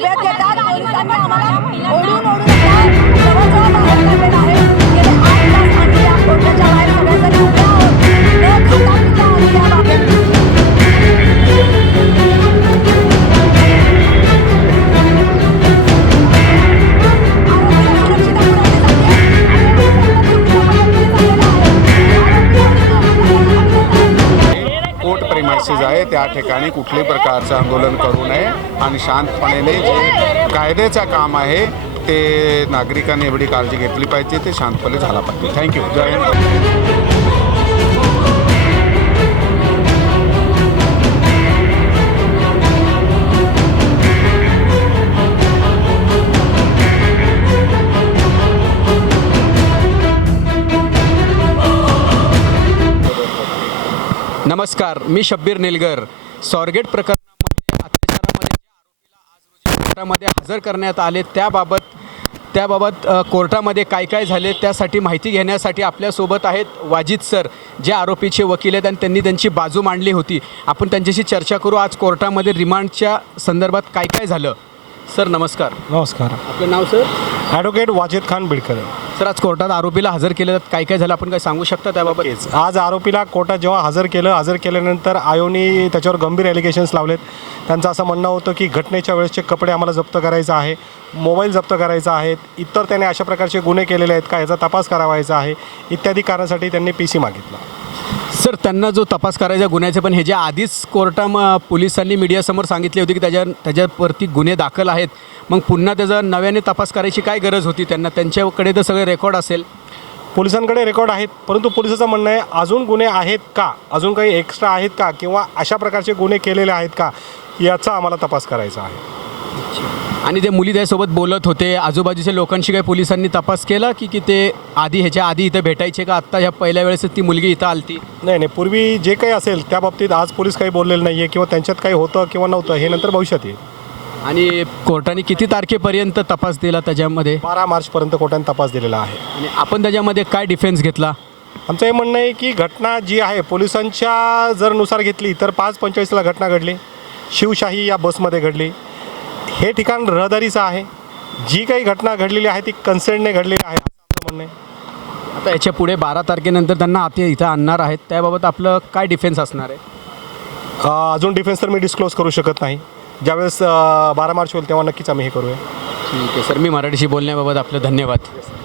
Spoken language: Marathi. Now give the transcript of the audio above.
आपल्या त्या दाद आम्हाला ओढून ओढून जे आहे त्या ठिकाणी कुठल्याही प्रकारचं आंदोलन करू नये आणि शांतपणे कायद्याचं काम आहे ते नागरिकांनी एवढी काळजी घेतली पाहिजे ते शांतपणे झाला पाहिजे थँक्यू जय नमस्कार मी शब्बीर निलगर आज प्रकरणा कोर्टामध्ये हजर करण्यात आले त्याबाबत त्याबाबत कोर्टामध्ये काय काय झाले त्यासाठी माहिती घेण्यासाठी आपल्यासोबत आहेत वाजिद सर जे आरोपीचे वकील आहेत आणि त्यांनी त्यांची बाजू मांडली होती आपण त्यांच्याशी चर्चा करू आज कोर्टामध्ये रिमांडच्या संदर्भात काय काय झालं सर नमस्कार नमस्कार आपलं नाव sir advocate Wajid Khan Bidkar sir आज कोर्टात आरोपीला हजर केलेलं काय काय झालं आपण काय सांगू शकता त्याबाबत आज आरोपीला कोर्टात जेव्हा हजर केलं हजर केल्यानंतर आयोनी त्याच्यावर गंभीर ॲलिगेशन्स लावलेत त्यांचं असं म्हणणं होतं की घटनेच्या वेळेसचे कपडे आम्हाला जप्त करायचं आहे मोबाईल जप्त करायचा आहे इतर त्याने अशा प्रकारचे गुन्हे केलेले आहेत का याचा तपास करावायचा आहे इत्यादी कारणासाठी त्यांनी पी सी मागितला सर त्यांना जो तपास करायचा गुन्ह्याचे पण हे जे आधीच कोर्टा पोलिसांनी मीडियासमोर सांगितले होते की त्याच्या त्याच्यावरती गुन्हे दाखल आहेत मग पुन्हा त्याचा नव्याने तपास करायची काय गरज होती त्यांना त्यांच्याकडे तर सगळे रेकॉर्ड असेल पोलिसांकडे रेकॉर्ड आहेत परंतु पोलिसाचं म्हणणं आहे अजून गुन्हे आहेत का अजून काही एक्स्ट्रा आहेत का किंवा अशा प्रकारचे गुन्हे केलेले आहेत का याचा आम्हाला तपास करायचा आहे आणि ते मुली त्याच्यासोबत बोलत होते आजूबाजूच्या लोकांशी काही पोलिसांनी तपास केला की की ते आधी ह्याच्या आधी इथे भेटायचे का आत्ता ह्या पहिल्या वेळेस ती मुलगी इथं आलती नाही नाही पूर्वी जे काही असेल त्या बाबतीत आज पोलीस काही बोललेलं नाही आहे किंवा त्यांच्यात काही होतं किंवा नव्हतं हे नंतर भविष्यात येईल आणि कोर्टाने किती तारखेपर्यंत तपास दिला त्याच्यामध्ये बारा मार्चपर्यंत कोर्टाने तपास दिलेला आहे आणि आपण त्याच्यामध्ये काय डिफेन्स घेतला आमचं हे म्हणणं आहे की घटना जी आहे पोलिसांच्या जर नुसार घेतली तर पाच पंचेचाळीसला घटना घडली शिवशाही या बसमध्ये घडली हे ठिकाण रहदारीचं आहे जी काही घटना घडलेली आहे ती कन्सेंटने घडलेली आहे असं आता याच्या पुढे बारा तारखेनंतर त्यांना आता इथं आणणार आहेत त्याबाबत आपलं काय डिफेन्स असणार आहे अजून डिफेन्स तर मी डिस्क्लोज करू शकत नाही ज्यावेळेस बारा मार्च होईल तेव्हा नक्कीच आम्ही हे करूया ठीक आहे सर मी मराठीशी बोलण्याबाबत आपलं धन्यवाद सर